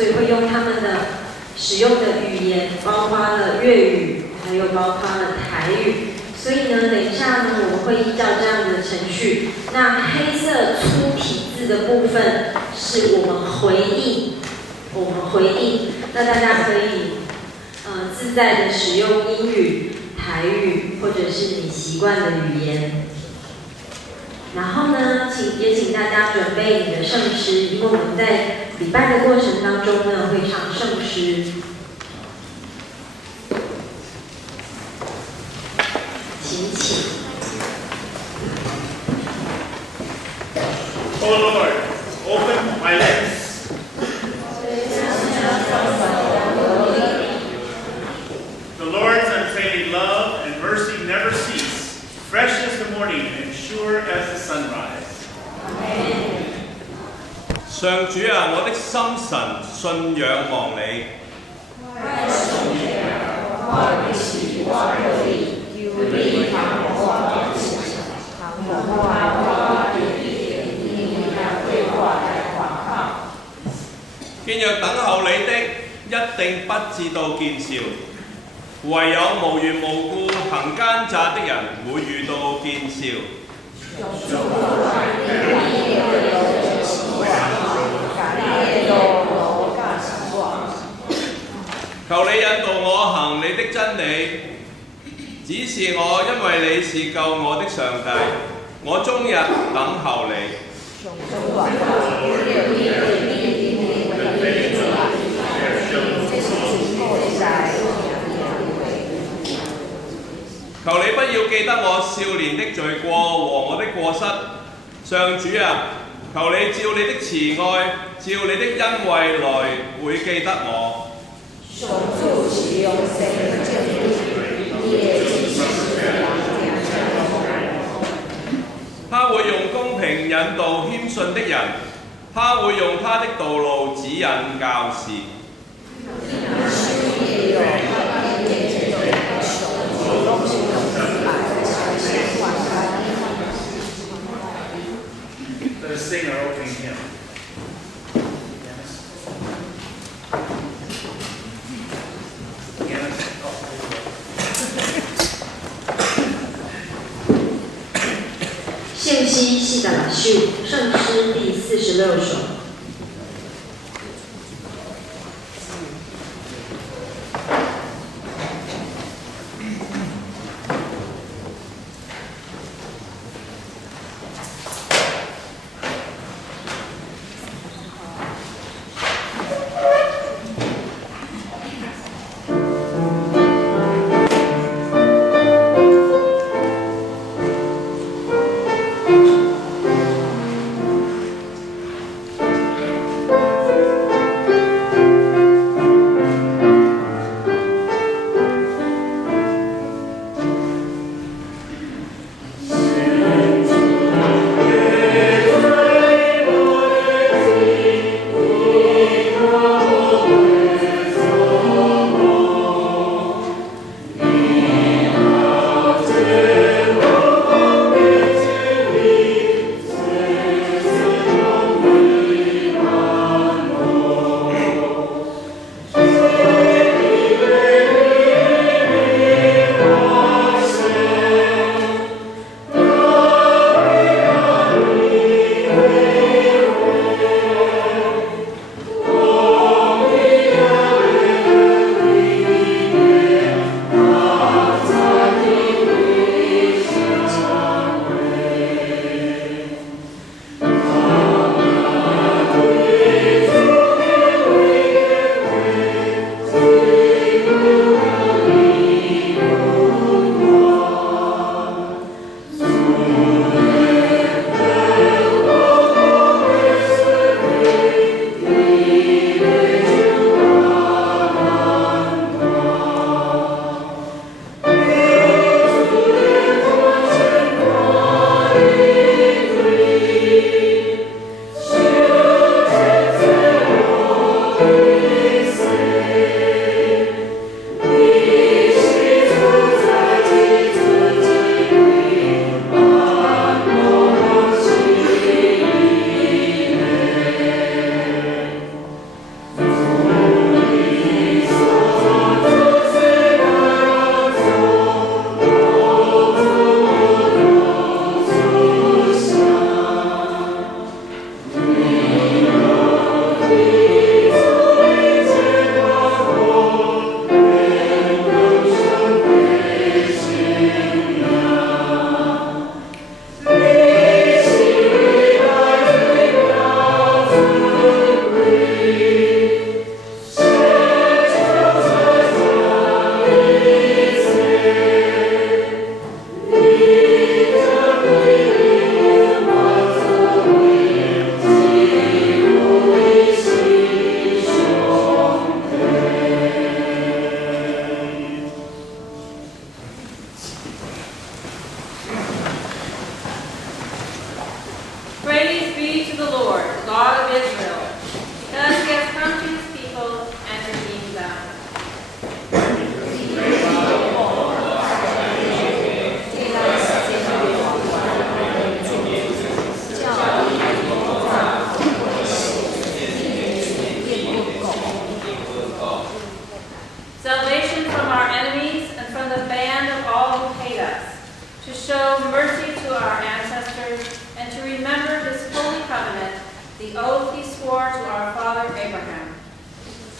所以会用他们的使用的语言，包括了粤语，还有包括了台语。所以呢，等一下呢，我们会依照这样的程序。那黑色粗体字的部分是我们回应，那大家可以自在的使用英语、台语，或者是你习惯的语言。然后呢，也请大家准备你的圣诗，因为我们在礼拜的过程当中呢，会唱圣诗。请。Oh Lord, open my lips. The Lord's unfailing love and mercy never cease, fresh as the morning and sure as the sunrise. Amen. 上主啊，我的心神信仰望你。見若等候你的，一定不至到見兆；唯有無緣無故行奸詐的人會遇到見兆。求你引導我行你的真理，指示我，因為你是救我的上帝，我終日等候你。求你不要記得我少年的罪過和我的過失，上主啊，求你照你的慈愛，照你的恩惠來會記得我。他會用公平引導謙遜的人，他會用他的道路指引教士。Let us sing our opening hymn. 献西西达序圣诗第46首。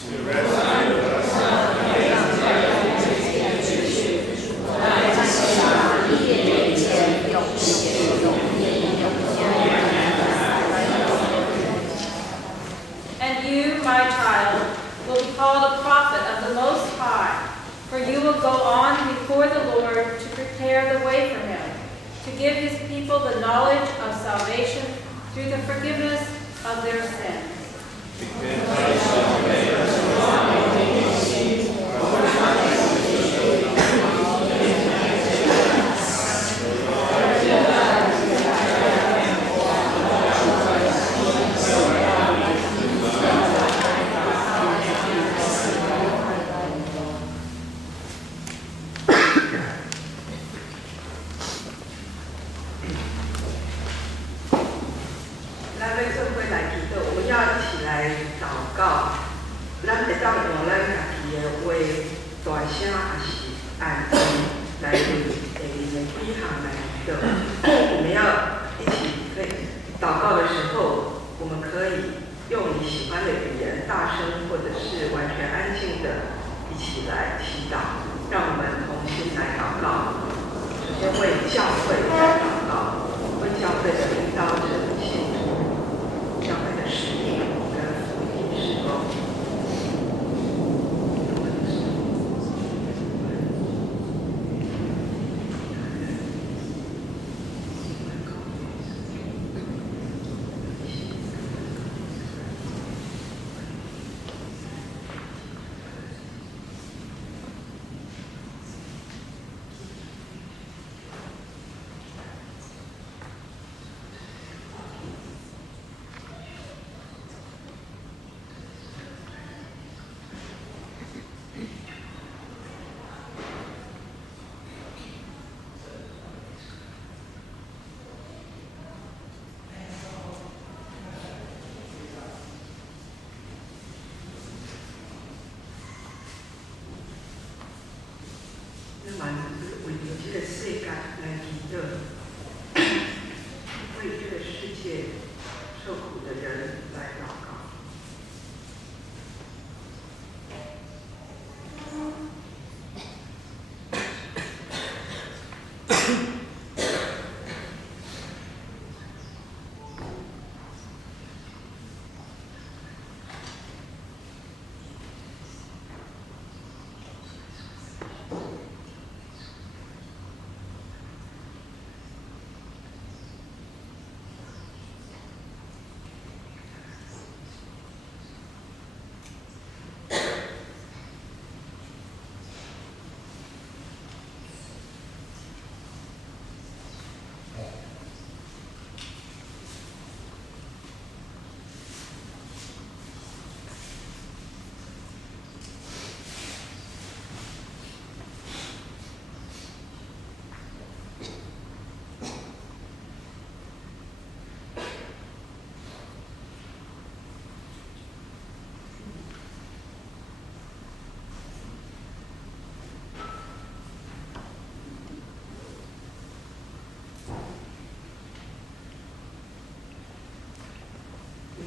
to rescue us against And you, my child, will be called a prophet of the Most High, for you will go on before the Lord to prepare the way for him, to give his people the knowledge of salvation through the forgiveness of their sins.我们要一起祷告的时候，我们可以用你喜欢的语言，大声或者是完全安静的一起来祈祷。让我们同心来祷告。首先为教会来祷告，为教会的领导者、信徒、教会的使命跟福音事工。为这个世界来祈祷，为这个世界受苦的人来祷告。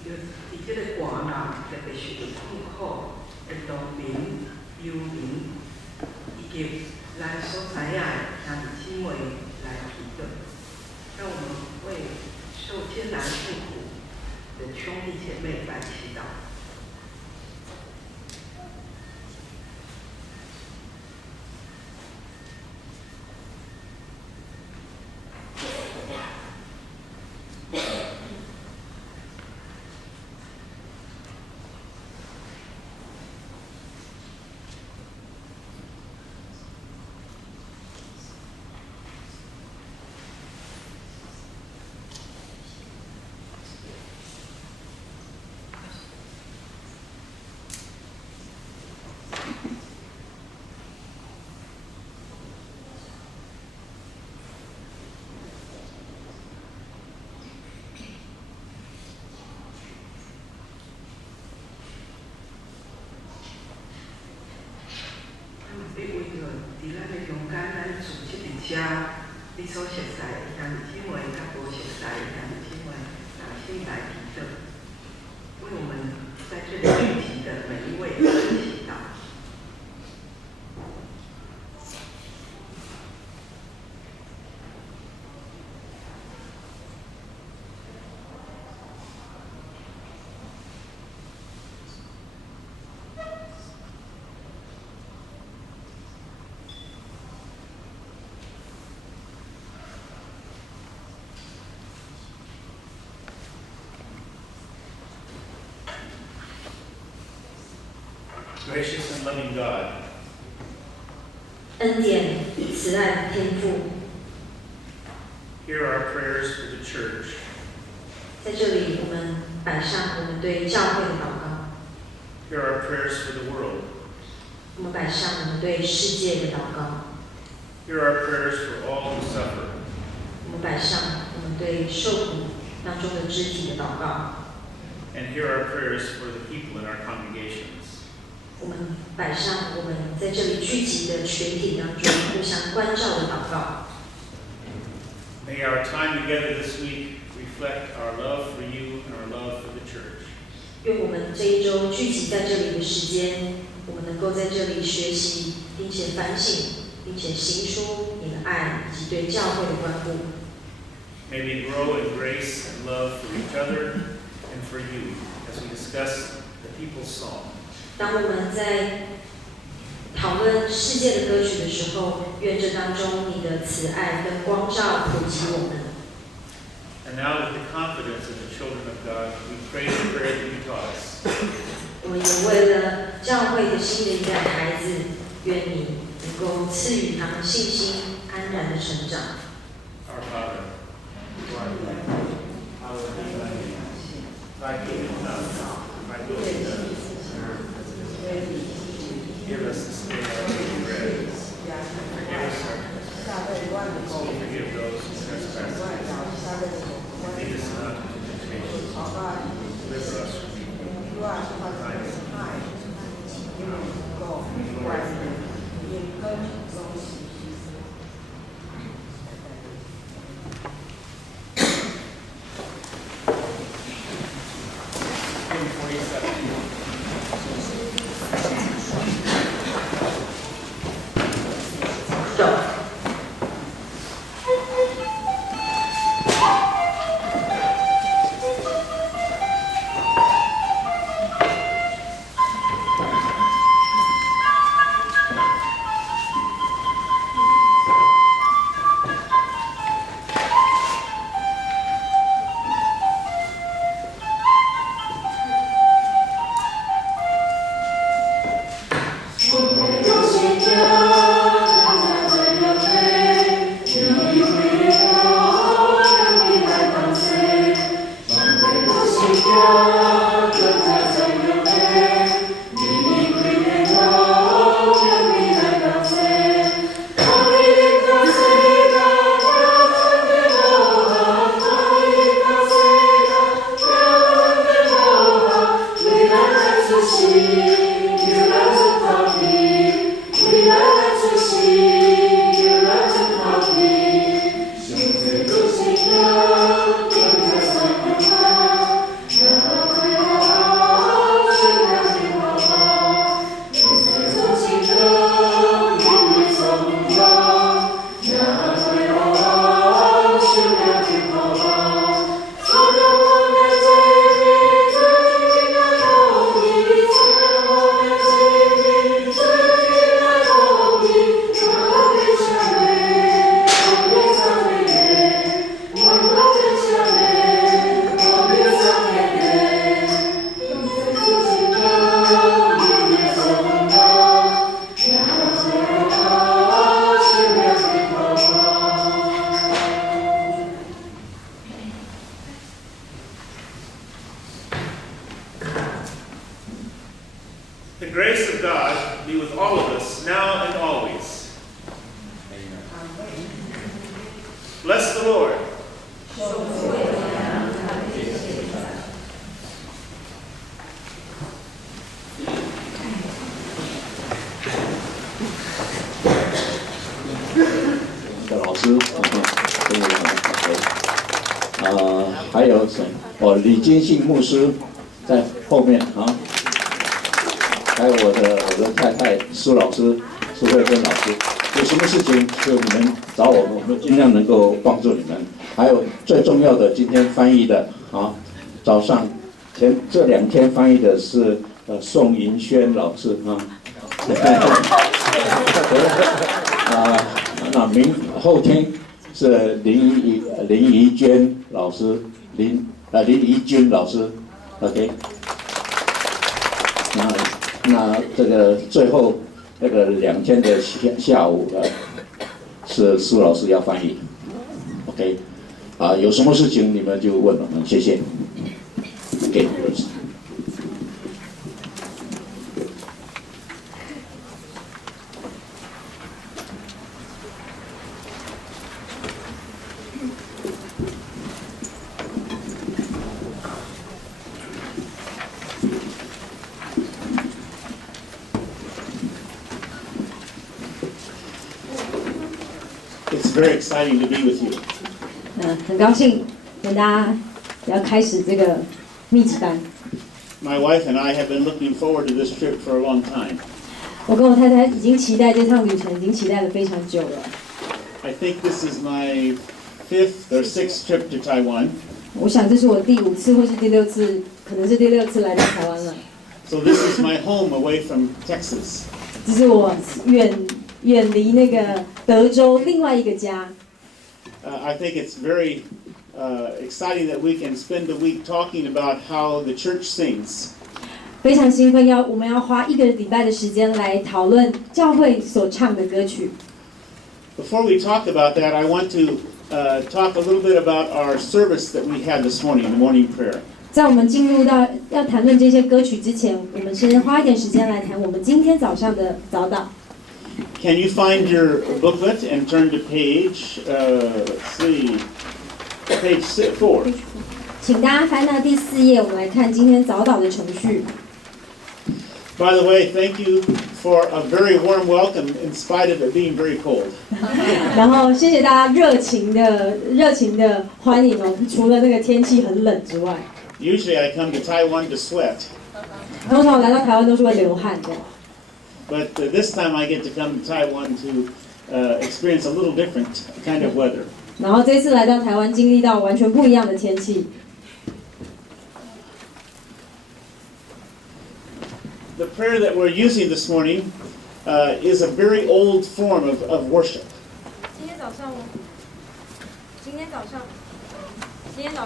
伫这个寒冷，特别是伫困苦的农民、游民，以及咱所知影的兄弟姊妹来祈祷，让我们为受艰难痛苦的兄弟姐妹来祈祷。伫咱的中间，咱组织伫遮，你所熟悉的兄弟姊妹，甲无熟悉的兄弟姊妹，同心来祈祷，为我们在这里聚集的每一位。gracious and loving God, 恩典、慈爱的天父， hear our prayers for the church. 在这里我们摆上我们对教会的祷告， Hear our prayers for the world. 我们摆上我们对世界的祷告， Hear our prayers for all who suffer. 我们摆上我们对受苦当中的肢体的祷告， And hear our prayers for the people in our congregations. 我们摆上我们在这里聚集的群体当中互相关照的祷告。 May our time together this week reflect our love for you and our love for the church. 愿我们这一周聚集在这里的时间，我们能够在这里学习，并且反省，并且行出你的爱以及对教会的关顾。 May we grow in grace and love for each other and for you as we discuss the people's song. 当我们在讨论世界的歌曲的时候，愿这当中你的慈爱跟光照普及我们。 And now with the confidence of the children of God, we pray the prayer that you taught us. 我们也为了教会的新的一代孩子，愿你能够赐予他们信心、安然的成长。 Our Father, who art in heaven, hallowed be thy name. Thy kingdom come, thy will be done on earth as it is in heaven. Give us this day our daily bread. Forgive us our trespasses, as we forgive those who trespass against us. Lead us not into temptation, deliver us from evil. Thine is the kingdom, the power, and the glory forever. Hymn 47. 走。The grace of God be with all of us now and always. Bless the Lord. 的老师，还有谁？李金信牧师在后面啊，还有我的太太苏老师、苏慧芬老师，有什么事情就你们找我们，我们尽量能够帮助你们。还有最重要的，今天翻译的啊，早上这2天翻译的是宋银轩老师啊。那后天是林怡娟老师，林怡君老师 ，OK。那那这个最后那个2天的下午是苏老师要翻译 ，OK， 有什么事情你们就问我们，谢谢。给。It's very exciting to be with you. 很高兴跟大家要开始这个密集班。My wife and I have been looking forward to this trip for a long time. 我跟我太太已经期待这趟旅程，已经期待了非常久了。I think this is my 5th or 6th trip to Taiwan. 我想这是我第5次或是第6次，可能是第6次来到台湾了。So this is my home away from Texas. 这是我远离那个德州另外一个家。I think it's very exciting that we can spend the week talking about how the church sings. 非常兴奋，我们要花1个礼拜的时间来讨论教会所唱的歌曲。Before we talk about that, I want to talk a little bit about our service that we had this morning, the morning prayer. 在我们进入到要谈论这些歌曲之前，我们先花一点时间来谈我们今天早上的早祷。Can you find your booklet and turn to page, let's see, page 4. 请大家翻到第4页，我们来看今天早祷的程序。By the way, thank you for a very warm welcome in spite of it being very cold. 然后谢谢大家热情的欢迎哦，除了那个天气很冷之外。Usually I come to Taiwan to sweat. 通常我来到台湾都是会流汗的。But this time I get to come to Taiwan to experience a little different kind of weather. 然后这次来到台湾，经历到完全不一样的天气。The prayer that we're using this morning is a very old form of worship. 今天早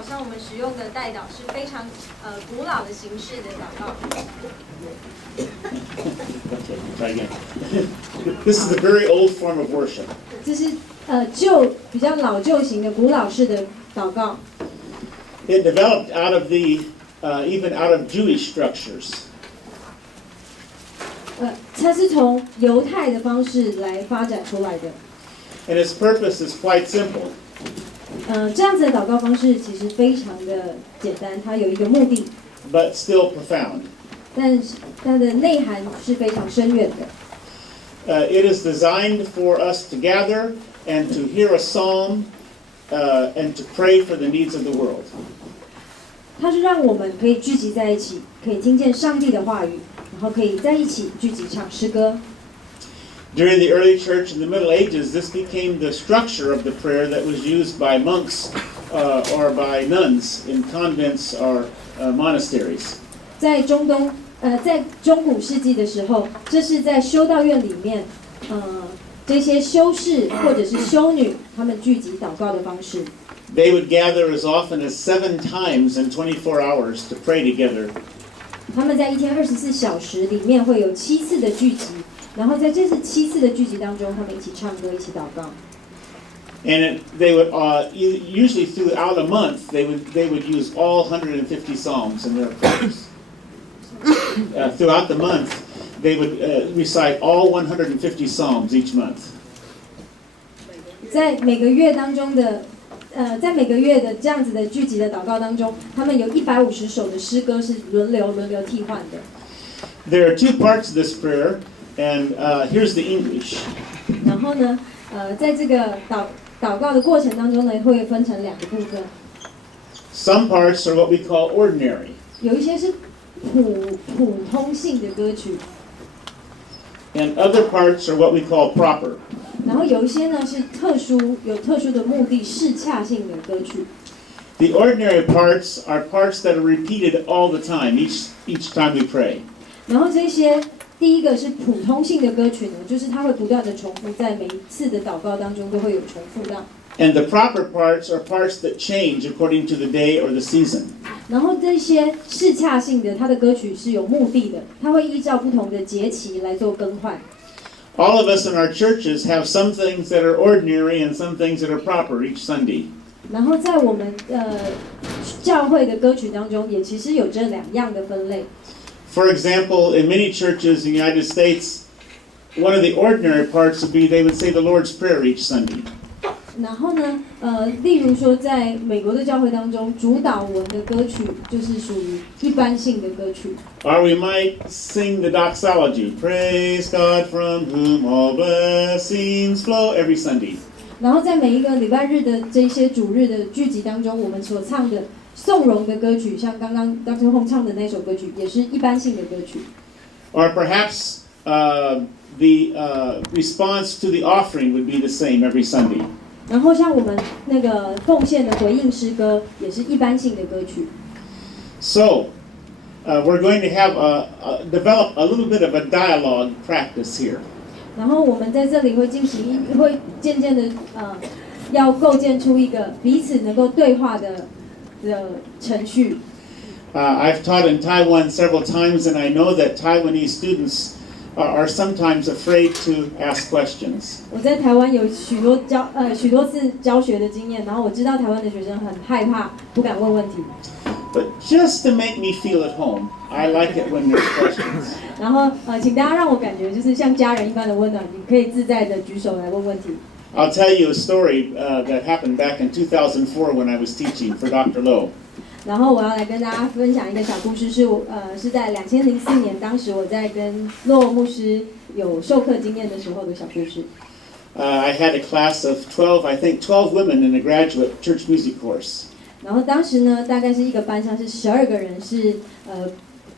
上我们使用的代祷是非常古老的形式的祷告。Okay, try again. This is a very old form of worship. 这是比较老旧型的古老式的祷告。It developed out of even out of Jewish structures. 它是从犹太的方式来发展出来的。And its purpose is quite simple. 这样子的祷告方式其实非常的简单，它有一个目的。But still profound. 但是它的内涵是非常深远的。It is designed for us to gather and to hear a psalm and to pray for the needs of the world. 它是让我们可以聚集在一起，可以听见上帝的话语，然后可以在一起聚集唱诗歌。During the early church in the Middle Ages, this became the structure of the prayer that was used by monks or by nuns in convents or monasteries. 在在中古世纪的时候，这是在修道院里面，这些修士或者是修女，他们聚集祷告的方式。They would gather as often as 7 times in 24 hours to pray together. 他们在1天24小时里面会有7次的聚集，然后在这7次的聚集当中，他们一起唱歌，一起祷告。And they would usually throughout a month they would use all 150 psalms in their prayers. Throughout the month, they would recite all 150 psalms each month. 在每个月的这样子的聚集的祷告当中，他们有150首的诗歌是轮流替换的。There are 2 parts of this prayer, and here's the English. 然后呢，在这个祷告的过程当中呢，会分成2个部分。Some parts are what we call ordinary. 有一些是普通性的歌曲， And other parts are what we call proper. 然后有一些呢是有特殊的目的、适恰性的歌曲。The ordinary parts are parts that are repeated all the time, each time we pray. 然后这些第一个是普通性的歌曲呢，就是它会不断的重复，在每一次的祷告当中都会有重复到。And the proper parts are parts that change according to the day or the season. 然后这些适恰性的，它的歌曲是有目的的，它会依照不同的节期来做更换。All of us in our churches have some things that are ordinary and some things that are proper each Sunday. 然后在我们教会的歌曲当中，也其实有这两样的分类。For example, in many churches in the United States, one of the ordinary parts would be they would say the Lord's Prayer each Sunday. 然后呢，例如说，在美国的教会当中，主导文的歌曲就是属于一般性的歌曲。Or we might sing the doxology, praise God from whom all blessings flow, every Sunday. 然后在每一个礼拜日的这些主日的聚集当中，我们所唱的颂荣的歌曲，像刚刚 Dr. Hong 唱的那首歌曲，也是一般性的歌曲。Or perhaps the response to the offering would be the same every Sunday. 然后像我们那个奉献的回应诗歌，也是一般性的歌曲。So, we're going to have develop a little bit of a dialogue practice here. 然后我们在这里会渐渐的要构建出一个彼此能够对话的程序。I've taught in Taiwan several times, and I know that Taiwanese students are sometimes afraid to ask questions. 我在台湾有许多次教学的经验，然后我知道台湾的学生很害怕，不敢问问题。But just to make me feel at home, I like it when there's questions. 然后请大家让我感觉就是像家人一般的温暖，你可以自在的举手来问问题。I'll tell you a story that happened back in 2004 when I was teaching for Dr. Lowe. 然后我要来跟大家分享一个小故事，是在2004年，当时我在跟洛牧师有授课经验的时候的小故事。I had a class of 12 women in a graduate church music course. 然后当时呢，大概是一个班上是12个人，是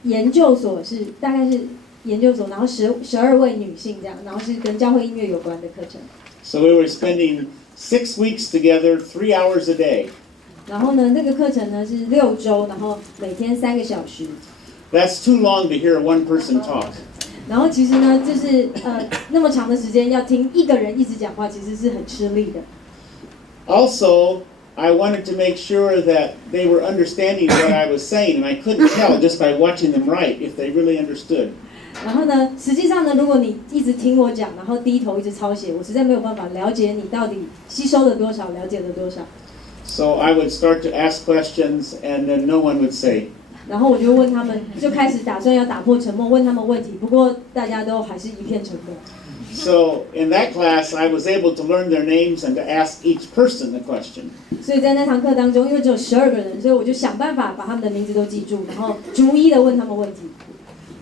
研究所，大概是研究所，然后12位女性这样，然后是跟教会音乐有关的课程。So we were spending 6 weeks together, 3 hours a day. 然后呢，那个课程呢是6周，然后每天3个小时。That's too long to hear one person talk. 然后其实呢，就是那么长的时间要听一个人一直讲话，其实是很吃力的。Also, I wanted to make sure that they were understanding what I was saying, and I couldn't tell just by watching them write if they really understood. 然后呢，实际上呢，如果你一直听我讲，然后低头一直抄写，我实在没有办法了解你到底吸收了多少，了解了多少。So I would start to ask questions, and then no one would say. 然后我就问他们，就开始打算要打破沉默，问他们问题。不过大家都还是一片沉默。So in that class, I was able to learn their names and to ask each person a question. 所以在那堂课当中，因为只有12个人，所以我就想办法把他们的名字都记住，然后逐一的问他们问题。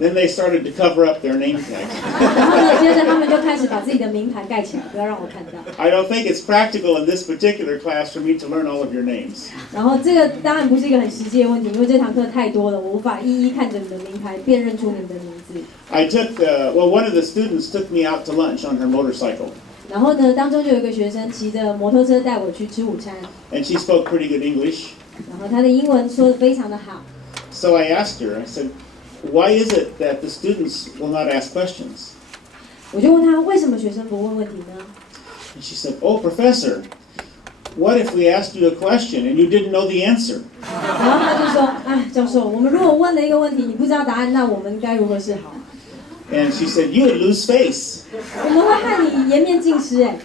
Then they started to cover up their name tags. 然后呢，接着他们就开始把自己的名牌盖起来，不要让我看到。I don't think it's practical in this particular class for me to learn all of your names. 然后这个当然不是一个很实际的问题，因为这堂课太多了，我无法一一看着你的名牌辨认出你的名字。I took, one of the students took me out to lunch on her motorcycle. 然后呢，当中就有一个学生骑着摩托车带我去吃午餐。And she spoke pretty good English. 然后他的英文说得非常的好。So I asked her, I said, why is it that the students will not ask questions? 我就问他为什么学生不问问题呢？ And she said, oh, professor, what if we asked you a question and you didn't know the answer? 然后他就说，教授，我们如果问了一个问题，你不知道答案，那我们该如何是好？ And she said, you would lose face. 我们会害你颜面尽失哎。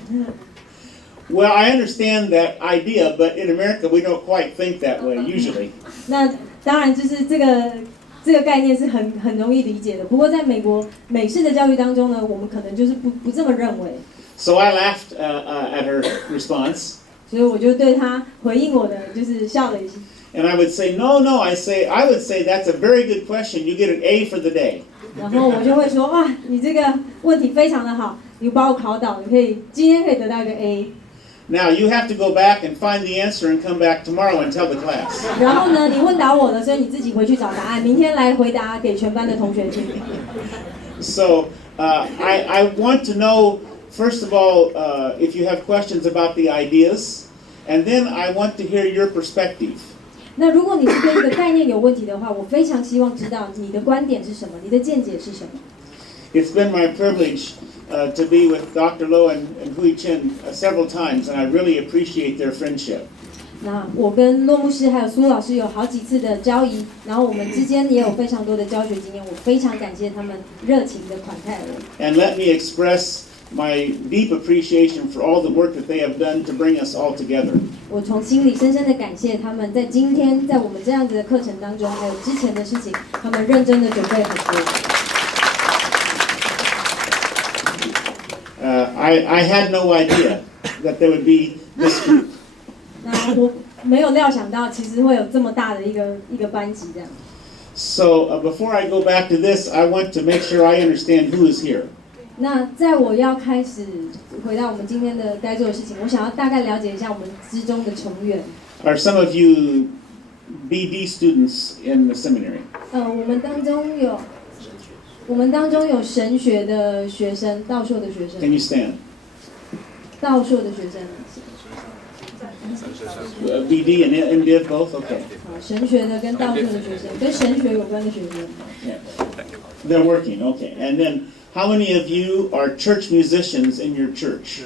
Well, I understand that idea, but in America we don't quite think that way usually. 那当然就是这个概念是很容易理解的。不过在美式的教育当中呢，我们可能就是不这么认为。So I laughed at her response. 所以我就对她回应我的就是笑了一下。And I would say, no, I would say that's a very good question. You get an A for the day. 然后我就会说，哇，你这个问题非常的好，你把我考倒，今天可以得到一个 A。Now you have to go back and find the answer and come back tomorrow and tell the class. 然后呢，你问倒我了，所以你自己回去找答案，明天来回答给全班的同学听。So I want to know, first of all, if you have questions about the ideas, and then I want to hear your perspective. 那如果你是对一个概念有问题的话，我非常希望知道你的观点是什么，你的见解是什么。It's been my privilege to be with Dr. Lowe and Hui Chen several times, and I really appreciate their friendship. 那我跟骆牧师还有苏老师有好几次的交谊，然后我们之间也有非常多的教学经验，我非常感谢他们热情的款待我。And let me express my deep appreciation for all the work that they have done to bring us all together. 我从心里深深的感谢他们在今天在我们这样子的课程当中，还有之前的事情，他们认真的准备很多。I had no idea that there would be this group. 那我没有料想到，其实会有这么大的一个班级这样。So before I go back to this, I want to make sure I understand who is here. 那在我要开始回到我们今天的该做的事情，我想要大概了解一下我们之中的成员。Are some of you BD students in the seminary? 我们当中有神学的学生，道硕的学生。 Can you stand? 道硕的学生。BD and MDiv both? Okay. 神学的跟道硕的学生，跟神学有关的学生。Yeah. They're working, okay. And then, how many of you are church musicians in your church?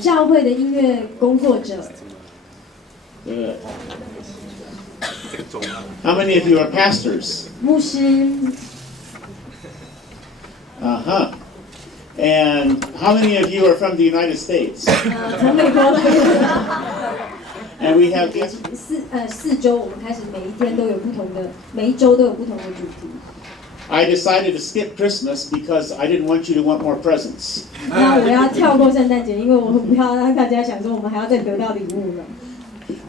教会的音乐工作者。Good. How many of you are pastors? 牧师。Uh-huh. And how many of you are from the United States? 从美国来的。And we have 四周，我们开始每一天都有不同的，每一周都有不同的主题。I decided to skip Christmas because I didn't want you to want more presents. 那我要跳过圣诞节，因为我不要让大家想说我们还要再得到礼物了。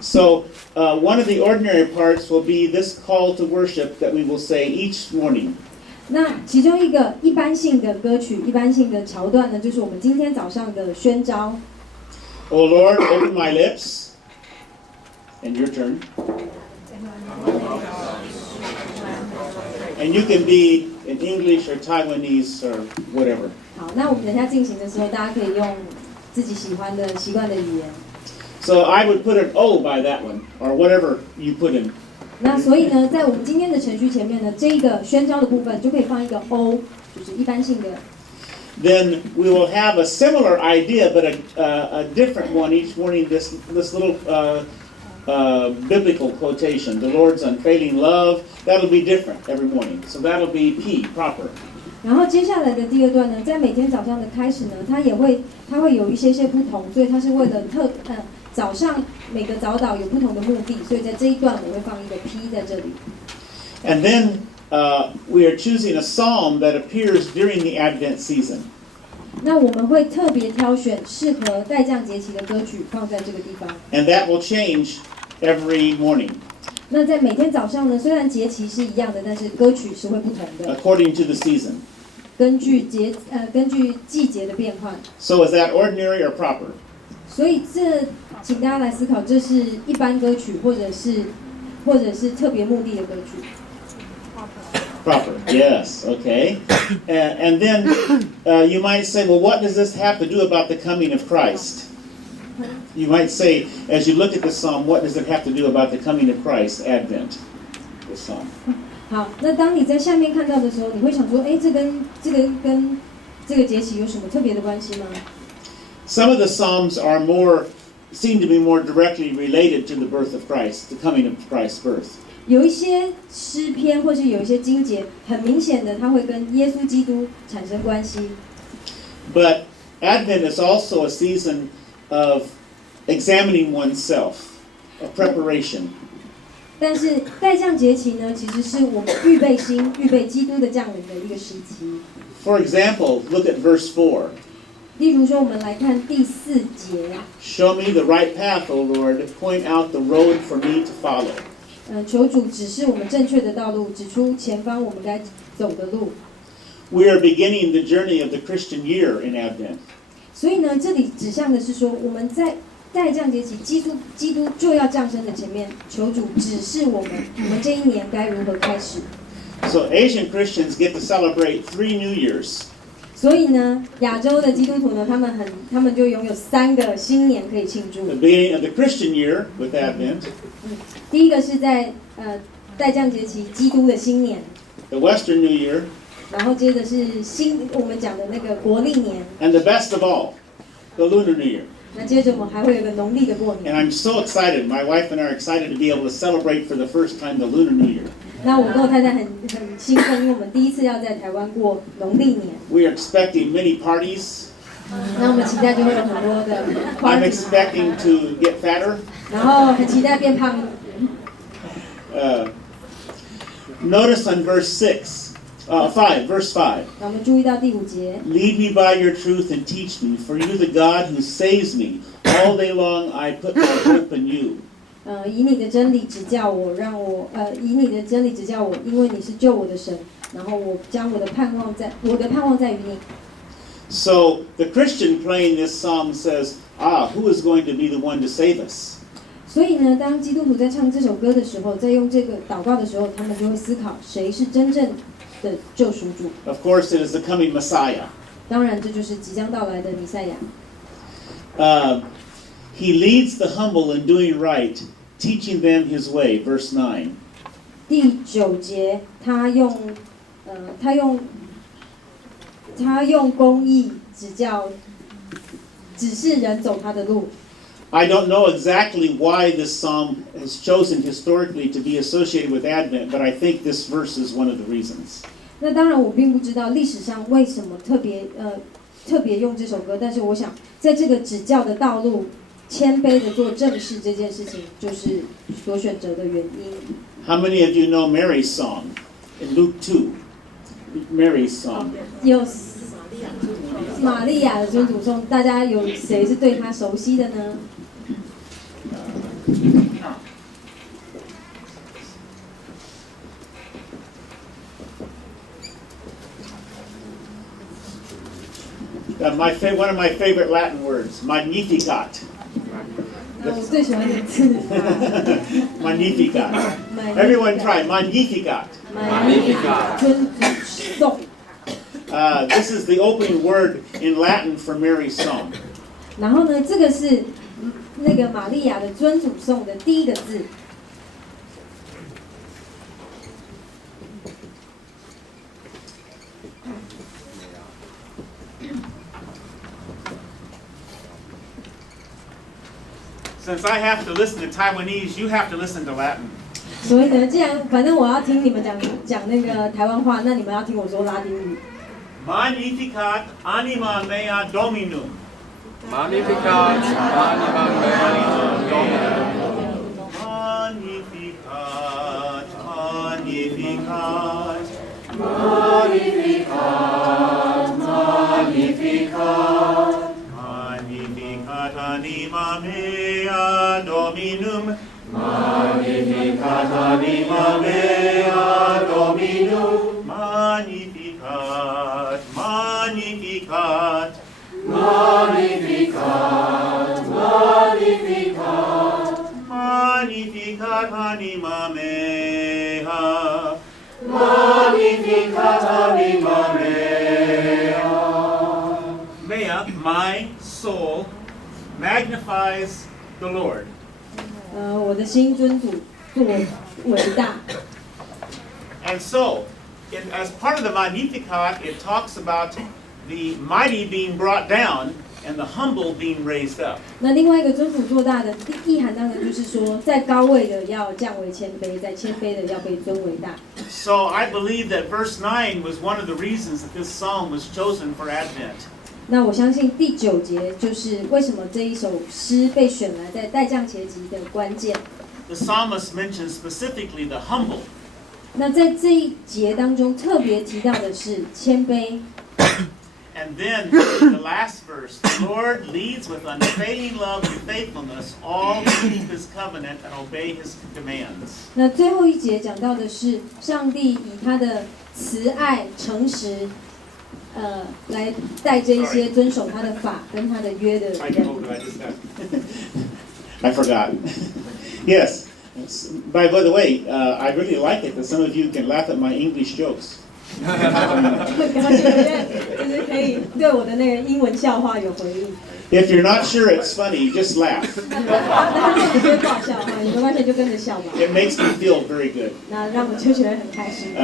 So one of the ordinary parts will be this call to worship that we will say each morning. 那其中一个一般性的歌曲、一般性的桥段呢，就是我们今天早上的宣召。O Lord, open my lips. And your turn. And you can be in English or Taiwanese or whatever. 好，那我们等一下进行的时候，大家可以用自己喜欢的、习惯的语言。So I would put an O by that one, or whatever you put in. 那所以呢，在我们今天的程序前面呢，这一个宣召的部分就可以放一个 O， 就是一般性的。Then we will have a similar idea, but a different one each morning. This little biblical quotation, the Lord's unfailing love. That'll be different every morning. So that'll be P, proper. 然后接下来的第二段呢，在每天早上的开始呢，它会有一些不同，所以它是为了早上每个早祷有不同的目的，所以在这一段我会放一个 P 在这里。And then we are choosing a psalm that appears during the Advent season. 那我们会特别挑选适合待降节期的歌曲放在这个地方。And that will change every morning. 那在每天早上呢，虽然节期是一样的，但是歌曲是会不同的。According to the season. 根据季节的变换。So is that ordinary or proper? 所以请大家来思考，这是一般歌曲，或者是特别目的的歌曲。Proper, yes, okay. And then you might say, well, what does this have to do about the coming of Christ? You might say, as you look at the psalm, what does it have to do about the coming of Christ, Advent, the psalm? 好，那当你在下面看到的时候，你会想说，这跟这个节期有什么特别的关系吗？ Some of the psalms seem to be more directly related to the birth of Christ, the coming of Christ's birth. 有一些诗篇或是有一些经节，很明显的，它会跟耶稣基督产生关系。But Advent is also a season of examining oneself, of preparation. 但是待降节期呢，其实是我们预备心、预备基督的降临的一个时期。For example, look at verse 4. 例如说，我们来看第4节。Show me the right path, O Lord. Point out the road for me to follow. 求主指示我们正确的道路，指出前方我们该走的路。We are beginning the journey of the Christian year in Advent. 所以呢，这里指向的是说，我们在待降节期，基督就要降生的前面，求主指示我们这一年该如何开始。So Asian Christians get to celebrate 3 New Years. 所以呢，亚洲的基督徒呢，他们就拥有3个新年可以庆祝。The beginning of the Christian year with Advent. 第一个是在待降节期，基督的新年。The Western New Year. 然后接着是我们讲的那个国历年。 And the best of all, the Lunar New Year. 那接着我们还会有个农历的过 And 年。 I'm so excited. My wife and I are excited to be able to celebrate for the first time the Lunar New Year. 那我跟我太太很兴奋，因为我们第一次要在台湾过农历年。 We are expecting many parties. 那我们期待就会有很多的 I'm party， expecting to get fatter. 然后很期待变胖。 Notice on verse 5, verse 5. 那我们注意到第5节， Lead me by your truth and teach me, for you the God who saves me. All day long I put my hope in you. 以你的真理指教我，以你的真理指教我，因为你是救我的神。然后我将我的盼望在于你。 So the Christian playing this song says, who is going to be the one to save us? 所以呢，当基督徒在唱这首歌的时候，在用这个祷告的时候，他们就会思考谁是真正的救赎主。 Of course, it is the coming Messiah. 当然，这就是即将到来的弥赛亚。 He leads the humble in doing right, teaching them his way. Verse 9. 第9节，他用公义指示人走他的路。 I don't know exactly why this psalm is chosen historically to be associated with Advent, but I think this verse is one of the reasons. 那当然，我并不知道历史上为什么特别用这首歌，但是我想，在这个指教的道路，谦卑的做正事这件事情，就是所选择的原因。 How many of you know Mary's song in Luke 2? Mary's song. 有玛利亚的尊主颂，大家有谁是对她熟悉的呢？ One of my favorite Latin words, Magnificat. 我最喜欢的字。Magnificat. Everyone try, Magnificat. Magnificat. 尊主颂。 This is the opening word in Latin for Mary's song. 然后呢，这个是那个玛利亚的尊主颂的第一个字。 Since I have to listen to Taiwanese, you have to listen to Latin. 所以呢，既然反正我要听你们讲那个台湾话，那你们要听我说拉丁语。 Magnificat anima mea Dominum. Magnificat anima mea Dominum. Magnificat, magnificat. Magnificat, magnificat. Magnificat anima mea Dominum. Magnificat anima mea Dominum. Magnificat, magnificat. Magnificat, magnificat. Magnificat anima mea. Magnificat anima mea. Mea, my soul, magnifies the Lord. 我的心尊主做伟大。 And so, as part of the Magnificat, it talks about the mighty being brought down and the humble being raised up. 那另外一个尊主做大的意涵当然就是说，在高位的要降为谦卑，在谦卑的要被尊为大。 So I believe that verse 9 was one of the reasons that this psalm was chosen for Advent. 那我相信第9节就是为什么这一首诗被选来在待降节期的关键。 The psalmist mentions specifically the humble. 那在这一节当中特别提到的是谦卑。 And then the last verse, the Lord leads with unfailing love and faithfulness all who keep his covenant and obey his commands. 那最后一节讲到的是上帝以他的慈爱、诚实，来带这一些遵守他的法跟他的约的人。I forgot. Yes. By the way, I really like it that some of you can laugh at my English jokes. 很高兴，就是可以对我的那个英文笑话有回应。 If you're not sure it's funny, just laugh. 那你觉得不好笑哈，你没关系就跟着笑吧。 It makes me feel very good. 那让我就觉得很开心。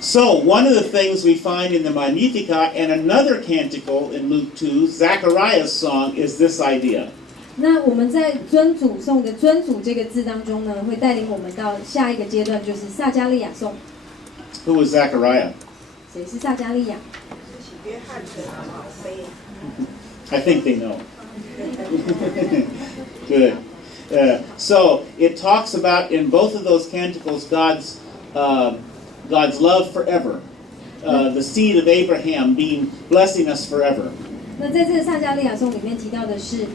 So one of the things we find in the Magnificat and another canticle in Luke 2, Zechariah's song, is this idea. 那我们在尊主颂的尊主这个字当中呢，会带领我们到下一个阶段，就是撒迦利亚颂。Who was Zechariah? 谁是撒迦利亚？ I think they know. Good. So it talks about in both of those canticles God's love forever, the seed of Abraham blessing us forever. 那在这个撒迦利亚颂里面提到的是，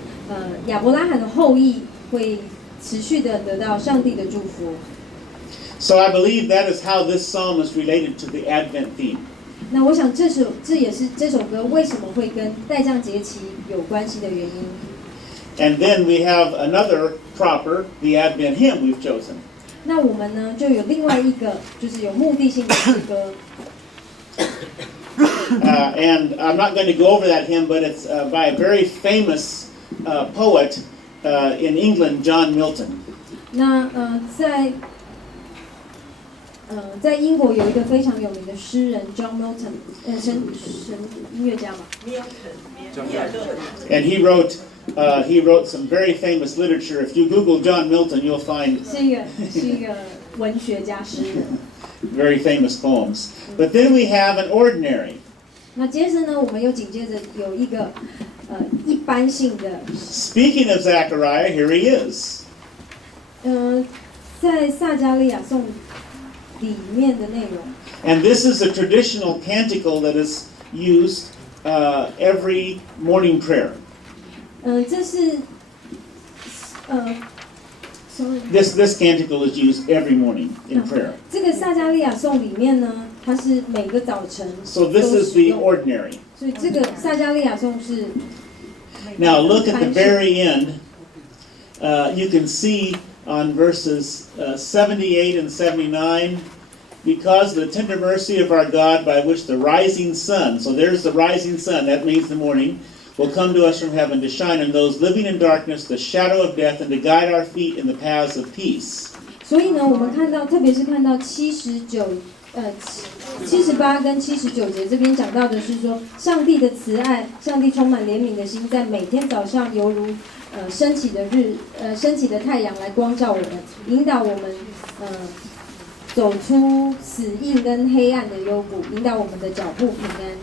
亚伯拉罕的后裔会持续的得到上帝的祝福。So I believe that is how this psalm is related to the Advent theme. 那我想这也是这首歌为什么会跟代降节期有关系的原因。And then we have another proper, the Advent hymn we've chosen. 那我们呢就有另外一个就是有目的性的诗歌。And I'm not going to go over that hymn, but it's by a very famous poet in England, John Milton. 那在英国有一个非常有名的诗人 John Milton， 神音乐家嘛。And he wrote some very famous literature. If you Google John Milton, you'll find 是一个文学家诗人。very famous poems. But then we have an ordinary. 那接着呢，我们又紧接着有一个一般性的。Speaking of Zechariah, here he is. 在撒迦利亚颂里面的内容。And this is a traditional canticle that is used every morning prayer. 这是This canticle is used every morning in prayer. 这个撒迦利亚颂里面呢，它是每个早晨 So this 都 is 使 the 用。 ordinary. 所以这个撒迦利亚颂是。Now look at the very end. You can see on verses 78 and 79, because the tender mercy of our God by which the rising sun, so there's the rising sun, that means the morning, will come to us from heaven to shine on those living in darkness, the shadow of death, and to guide our feet in the paths of peace. 所以呢，我们看到，特别是看到78跟79节这边讲到的是说，上帝的慈爱，上帝充满怜悯的心，在每天早上犹如升起的太阳来光照我们，引导我们走出死荫跟黑暗的幽谷，引导我们的脚步平安。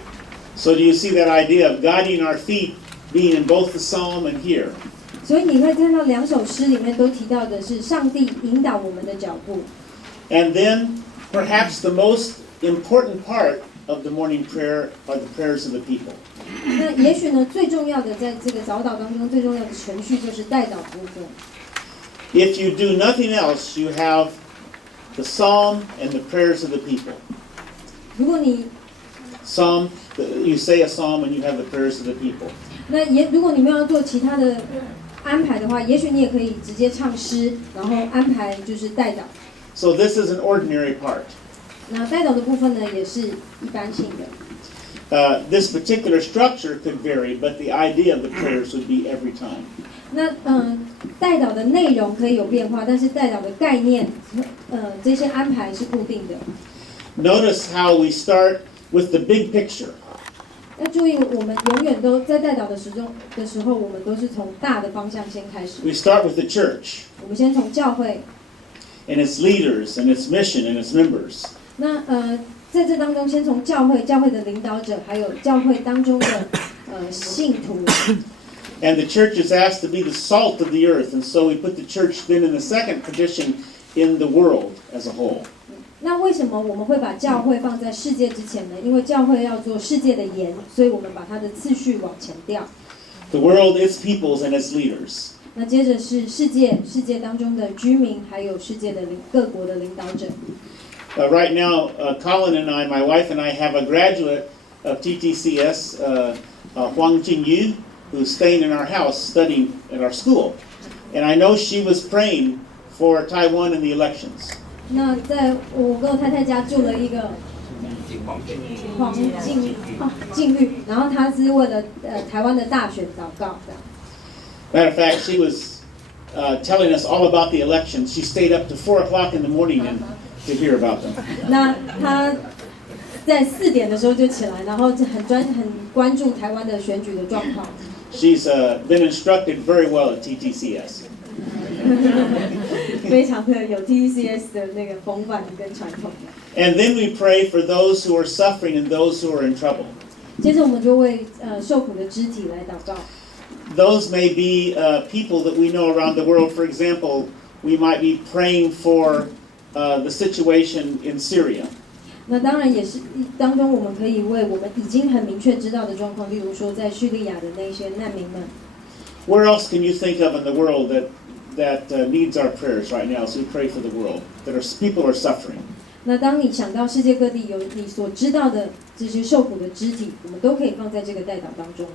So do you see that idea of guiding our feet being in both the psalm and here? 所以你会看到两首诗里面都提到的是上帝引导我们的脚步。And then perhaps the most important part of the morning prayer are the prayers of the people. 那也许呢，最重要的在这个早祷当中，最重要的程序就是代祷部分。If you do nothing else, you have the psalm and the prayers of the people. 如果你 Psalm, you say a psalm and you have the prayers of the people. 如果你没有要做其他的安排的话，也许你也可以直接唱诗，然后安排就是代祷。So this is an ordinary part. 那代祷的部分呢，也是一般性的。This particular structure could vary, but the idea of the prayers would be every time. 那代祷的内容可以有变化，但是代祷的概念，这些安排是固定的。Notice how we start with the big picture. 要注意，我们永远都在代祷的时候，我们都是从大的方向先开始。We start with the church 我们先从教会， and its leaders and its mission and its members. 那在这当中，先从教会的领导者，还有教会当中的信徒。And the church is asked to be the salt of the earth, and so we put the church then in the second position in the world as a whole. 那为什么我们会把教会放在世界之前呢？因为教会要做世界的盐，所以我们把它的次序往前调。The world, its peoples, and its leaders. 那接着是世界当中的居民，还有世界的各国的领导者。Right now, Colin and I, my wife and I, have a graduate of TTCS, Huang Jingyu, who's staying in our house studying at our school. And I know she was praying for Taiwan in the elections. 那在我跟我太太家住了一个黄静玉，然后他是为了台湾的大选祷告的。Matter of fact, she was telling us all about the elections. She stayed up to 4 o'clock in the morning to hear about them. 那他在4点的时候就起来，然后很关注台湾的选举的状况。She's been instructed very well at TTCS. 非常的有 TCS 的那个风范跟传统。And then we pray for those who are suffering and those who are in trouble. 接着我们就为受苦的肢体来祷告。Those may be people that we know around the world. For example, we might be praying for the situation in Syria. 那当然也是当中，我们可以为我们已经很明确知道的状况，例如说在叙利亚的那些难民们。Where else can you think of in the world that needs our prayers right now as we pray for the world, that people are suffering? 那当你想到世界各地有你所知道的这些受苦的肢体，我们都可以放在这个代祷当中。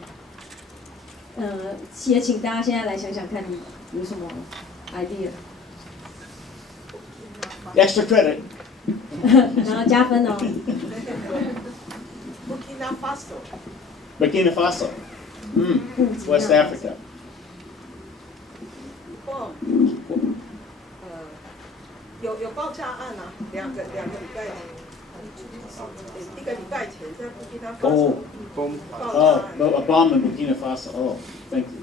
也请大家现在来想想看，你有什么 idea？ Extra credit. 然后加分哦。Burkina Faso. West Africa. 有爆炸案啊，两个礼拜，一个礼拜前在布基纳法索爆炸案。A bomb in Burkina Faso. Oh, thank you.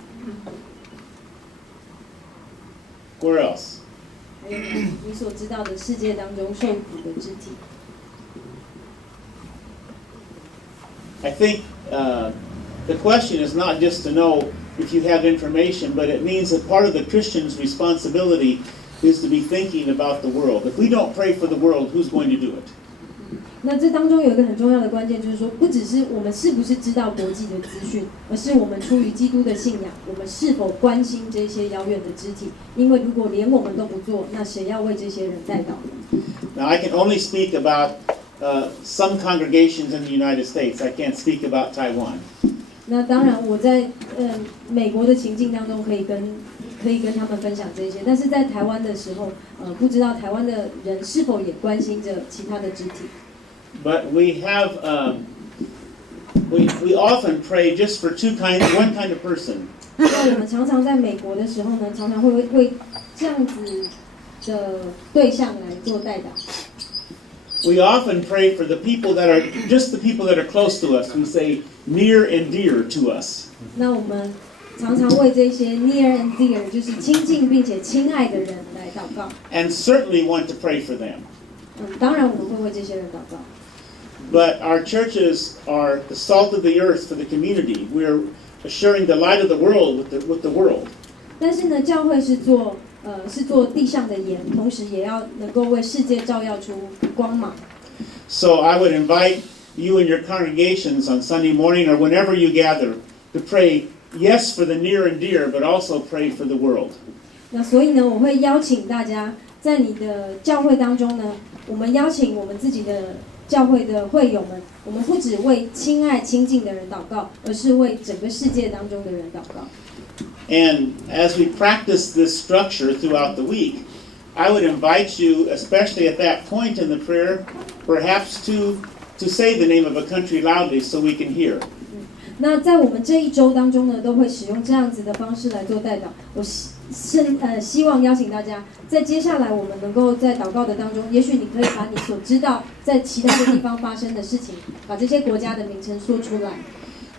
Where else? 还有你所知道的世界当中受苦的肢体。I think the question is not just to know if you have information, but it means that part of the Christian's responsibility is to be thinking about the world. If we don't pray for the world, who's going to do it? 那这当中有一个很重要的关键，就是说，不只是我们是不是知道国际的资讯，而是我们出于基督的信仰，我们是否关心这些遥远的肢体？因为如果连我们都不做，那谁要为这些人代祷呢？ Now, I can only speak about some congregations in the United States. I can't speak about Taiwan. 那当然，我在美国的情境当中可以跟他们分享这些，但是在台湾的时候，不知道台湾的人是否也关心着其他的肢体。But we have, we often pray just for one kind of person. 那我们常常在美国的时候呢，常常会为这样子的对象来做代祷。We often pray for the people that are just the people that are close to us. We say near and dear to us. 那我们常常为这些 near and dear， 就是亲近并且亲爱的人来祷告。And certainly want to pray for them. 当然我们会为这些人祷告。But our churches are the salt of the earth for the community. We're sharing the light of the world with the world. 但是呢，教会是做地上的盐，同时也要能够为世界照耀出光芒。So I would invite you and your congregations on Sunday morning or whenever you gather to pray, yes, for the near and dear, but also pray for the world. 那所以呢，我会邀请大家在你的教会当中呢，我们邀请我们自己的教会的会友们，我们不只为亲爱亲近的人祷告，而是为整个世界当中的人祷告。And as we practice this structure throughout the week, I would invite you, especially at that point in the prayer, perhaps to say the name of a country loudly so we can hear. 那在我们这一周当中呢，都会使用这样子的方式来做代祷。我希望邀请大家，在接下来我们能够在祷告的当中，也许你可以把你所知道在其他的地方发生的事情，把这些国家的名称说出来。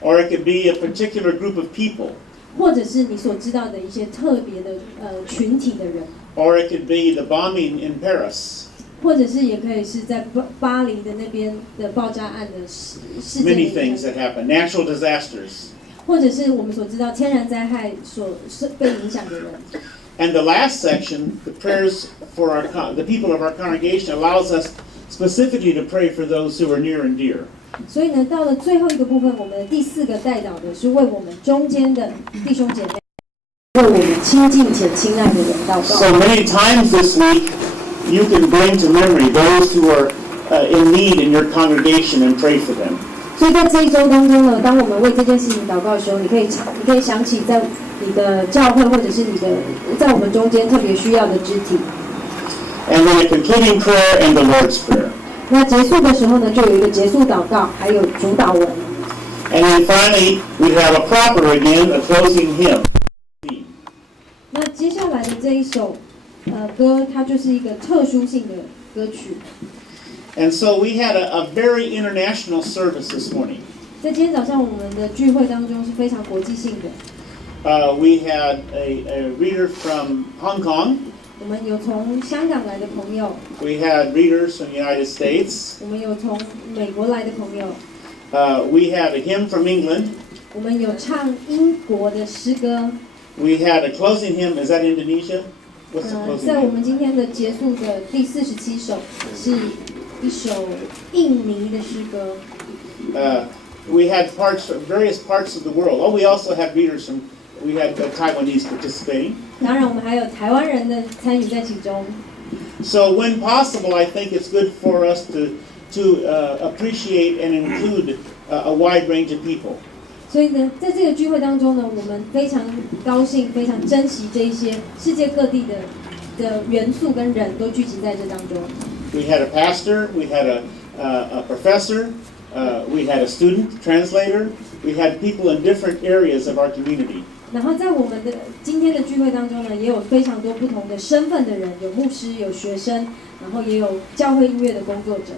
Or it could be a particular group of people. 或者是你所知道的一些特别的群体的人。Or it could be the bombing in Paris. 或者是也可以是在巴黎的那边的爆炸案的事件。Many things that happen, natural disasters. 或者是我们所知道天然灾害所被影响的人。And the last section, the prayers for the people of our congregation, allows us specifically to pray for those who are near and dear. 所以呢，到了最后一个部分，我们的第4个代祷的是为我们中间的弟兄姐妹，为我们亲近且亲爱的人祷告。So many times this week, you can bring to memory those who are in need in your congregation and pray for them. 所以在这一周当中呢，当我们为这件事情祷告的时候，你可以想起在你的教会或者是你的在我们中间特别需要的肢体。And then a concluding prayer and the Lord's Prayer. 那结束的时候呢，就有一个结束祷告，还有主祷文。And then finally, we have a proper again, a closing hymn. 那接下来的这一首歌，它就是一个特殊性的歌曲。And so we had a very international service this morning. 在今天早上我们的聚会当中是非常国际性的。We had a reader from Hong Kong. 我们有从香港来的朋友， We had readers from the United States. 我们有从美国来的朋友， We had a hymn from England. 我们有唱英国的诗歌。We had a closing hymn. Is that Indonesia? What's the closing 在我 hymn? 们今天的结束的第47首是一首印尼的诗歌。We had various parts of the world. Oh, we also had readers from. We had Taiwanese participating. 当然，我们还有台湾人的参与在其中。So when possible, I think it's good for us to appreciate and include a wide range of people. 所以呢，在这个聚会当中呢，我们非常高兴、非常珍惜这一些世界各地的元素跟人都聚集在这当中。We had a pastor, we had a professor, we had a student, translator. We had people in different areas of our community. 然后在我们的今天的聚会当中呢，也有非常多不同的身份的人，有牧师，有学生，然后也有教会音乐的工作者。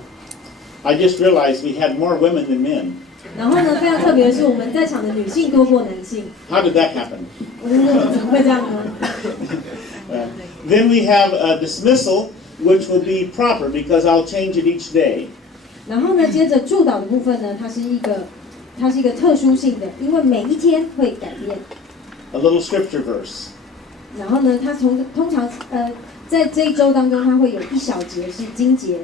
I just realized we had more women than men. 然后呢，非常特别的是，我们在场的女性多过男性。How did that happen? 我就说怎么会这样呢？ Then we have a dismissal, which will be proper because I'll change it each day. 然后呢，接着祝祷的部分呢，它是一个特殊性的，因为每一天会改变。A little scripture verse. 然后呢，它通常在这一周当中，它会有一小节是经节。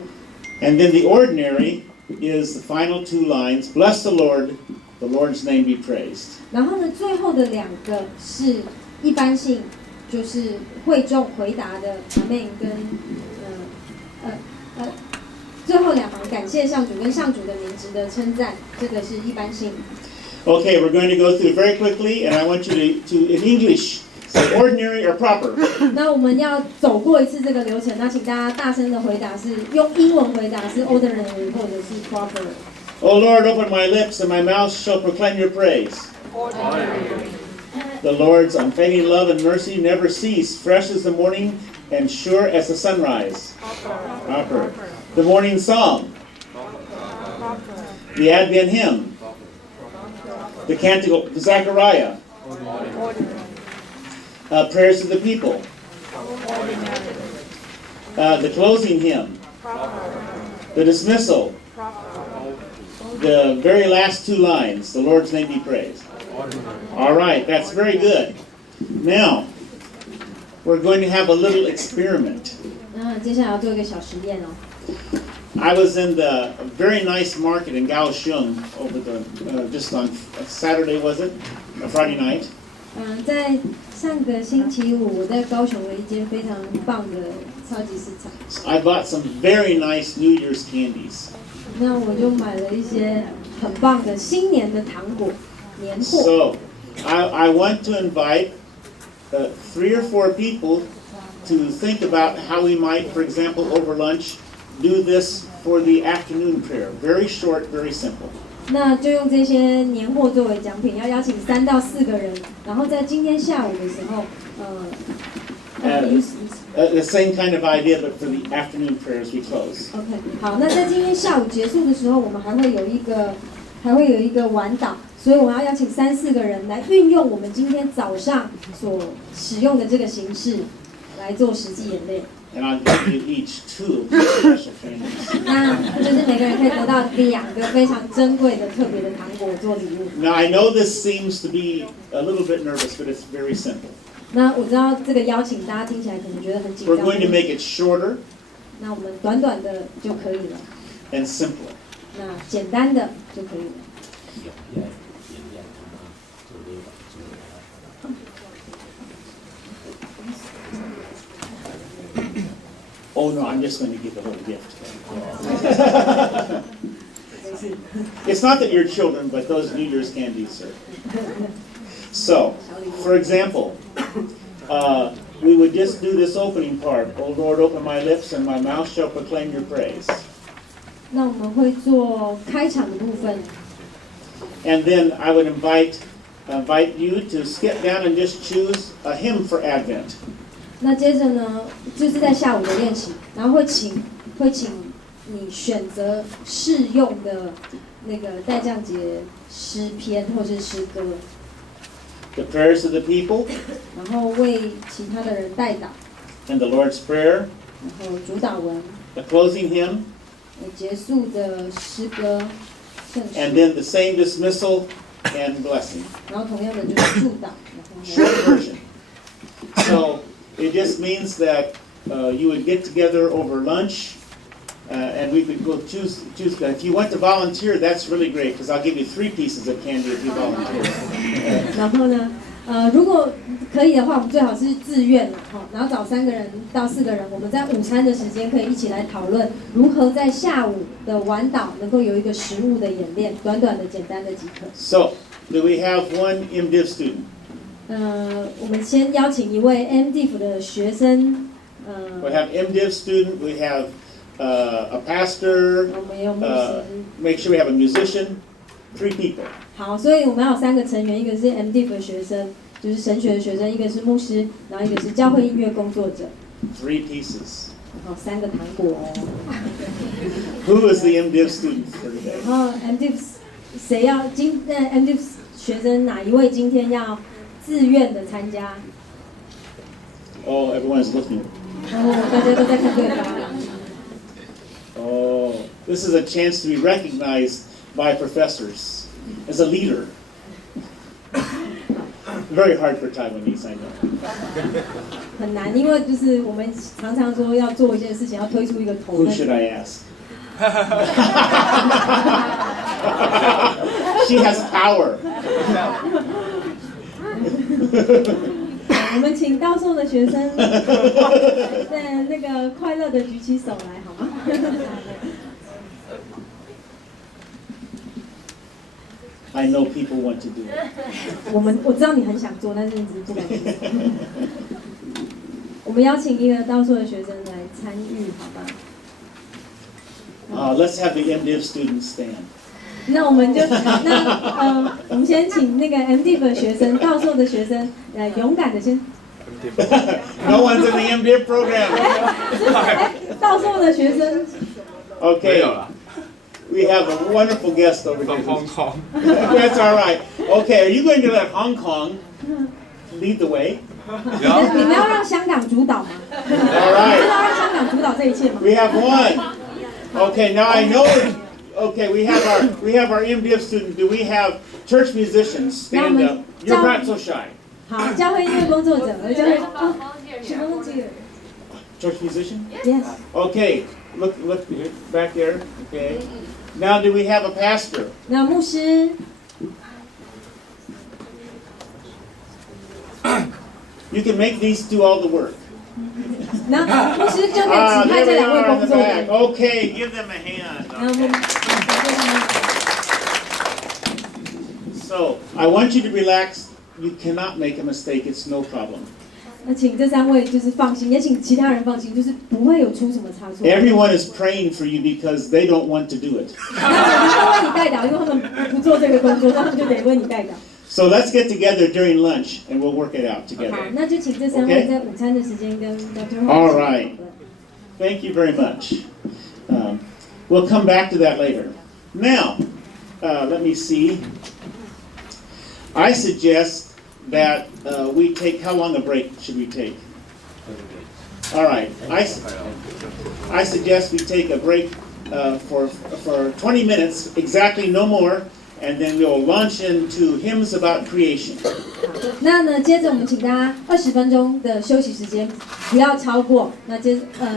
And then the ordinary is the final two lines. Bless the Lord, the Lord's name be praised. 然后呢，最后的两个是一般性，就是会众回答的阿们跟最后两行感谢上主跟上主的名值的称赞，这个是一般性。Okay, we're going to go through very quickly, and I want you to in English, say ordinary or proper. 那我们要走过一次这个流程，那请大家大声的回答是用英文回答是 ordinary 或者是 proper。 O Lord, open my lips, and my mouth shall proclaim your praise. The Lord's unfailing love and mercy never cease, fresh as the morning and sure as the sunrise. Proper. The morning psalm. The Advent hymn. The canticle to Zechariah. Prayers to the people. The closing hymn. The dismissal. The very last two lines. The Lord's name be praised. All right, that's very good. Now, we're going to have a little experiment. 那接下来要做一个小实验哦。I was in the very nice market in Kaohsiung over just on Saturday, was it? A Friday night. 在上个星期五，我在高雄的一间非常棒的超级市场。I bought some very nice New Year's candies. 那我就买了一些很棒的新年的糖果年货。So, I want to invite 3 or 4 people to think about how we might, for example, over lunch, do this for the afternoon prayer. Very short, very simple. 那就用这些年货作为奖品，要邀请3到4个人，然后在今天下午的时候，the same kind of idea, but for the afternoon prayers we close. OK， 好，那在今天下午结束的时候，我们还会有一个晚祷，所以我们要邀请3、4个人来运用我们今天早上所使用的这个形式来做实际演练。And I'll give you each 2 of these special candies. 那就是每个人可以得到2个非常珍贵的特别的糖果做礼物。Now I know this seems to be a little bit nervous, but it's very simple. 那我知道这个邀请大家听起来可能觉得很紧 We're 张。 going to make it shorter 那我们短短的就可以了， and simpler. 那简单的就可以了。 Oh no, I'm just going to give a little gift. It's not that you're children, but those New Year's candies are. So, for example, we would just do this opening part. O Lord, open my lips, and my mouth shall proclaim your praise. 那我们会做开场的部分， And then I would invite you to skip down and just choose a hymn for Advent. 那接着呢，就是在下午的练习，然后会请你选择适用的那个代降节诗篇或是诗歌， the prayers of the people, 然后为其他的人代祷， and the Lord's Prayer, 然后主祷文， the closing hymn, 结束的诗歌圣 and 诗， then the same dismissal and blessing. 然后同样的就是祝祷， Short version. So it just means that you would get together over lunch, and we could go choose. If you want to volunteer, that's really great because I'll give you 3 pieces of candy if you volunteer. 然后呢，如果可以的话，我们最好是自愿了，然后找3个人到4个人，我们在午餐的时间可以一起来讨论如何在下午的晚祷能够有一个实务的演练，短短的、简单的即可。So do we have one MDiv student? 我们先邀请一位 MDiv 的学生， We have MDiv student. We have a pastor. 我们也有牧师。 Make sure we have a musician. 3 people. 好，所以我们要有3个成员，一个是 MDiv 的学生，就是神学的学生，一个是牧师，然后一个是教会音乐工作者。 3 pieces. 好，3个糖果哦。Who is the MDiv student for today? 然后 MDiv 谁要MDiv 学生哪一位今天要自愿的参加？ Oh, everyone is looking. 然后大家都在看对方。 Oh, this is a chance to be recognized by professors as a leader. Very hard for Taiwanese, I know. 很难，因为就是我们常常说要做一件事情，要推出一个头。 Who should I ask? She has power. 我们请到时候的学生，在那个快乐的举起手来，好吗？ I know people want to do it. 我知道你很想做，但是你只是不敢做。我们邀请一个到时候的学生来参与，好吧？ Let's have the MDiv students stand. 那我们就我们先请那个 MDiv 的学生，到时候的学生勇敢的先。No one's in the MDiv program. 到时候的学生。 Okay. We have a wonderful guest over here. Hong Kong. That's all right. Okay, are you going to let Hong Kong lead the way? 你们要让香港主导吗？ All right. 要让香港主导这一切吗？ We have one. Okay, now I know. Okay, we have our MDiv student. Do we have church musicians stand up? You're not so shy. 好，教会音乐工作者，教会volunteer. Church musician? Yes. Okay, look back there. Okay. Now, do we have a pastor? 那牧师， You can make these do all the work. 那牧师就可以指派这2位工作人。 Okay, give them a hand. 然后我们 So, I want you to relax. You cannot make a mistake. It's no problem. 那请这3位就是放心，也请其他人放心，就是不会有出什么差错。 Everyone is praying for you because they don't want to do it. 那我们会为你代祷，因为他们不做这个工作，他们就得为你代祷。 So let's get together during lunch and we'll work it out 好， together. 那就请这3位在午餐的时间跟 Dr. All right. Thank you very much. We'll come back to that later. Now, let me see. I suggest that we take, how long a break should we take? All right. I suggest we take a break for 20 minutes, exactly, no more, and then we'll launch into hymns about creation. 那呢，接着我们请大家20分钟的休息时间，不要超过。那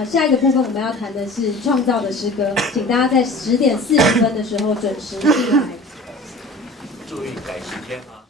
下一个部分我们要谈的是创造的诗歌，请大家在10点40分的时候准时进来。注意改时间啊。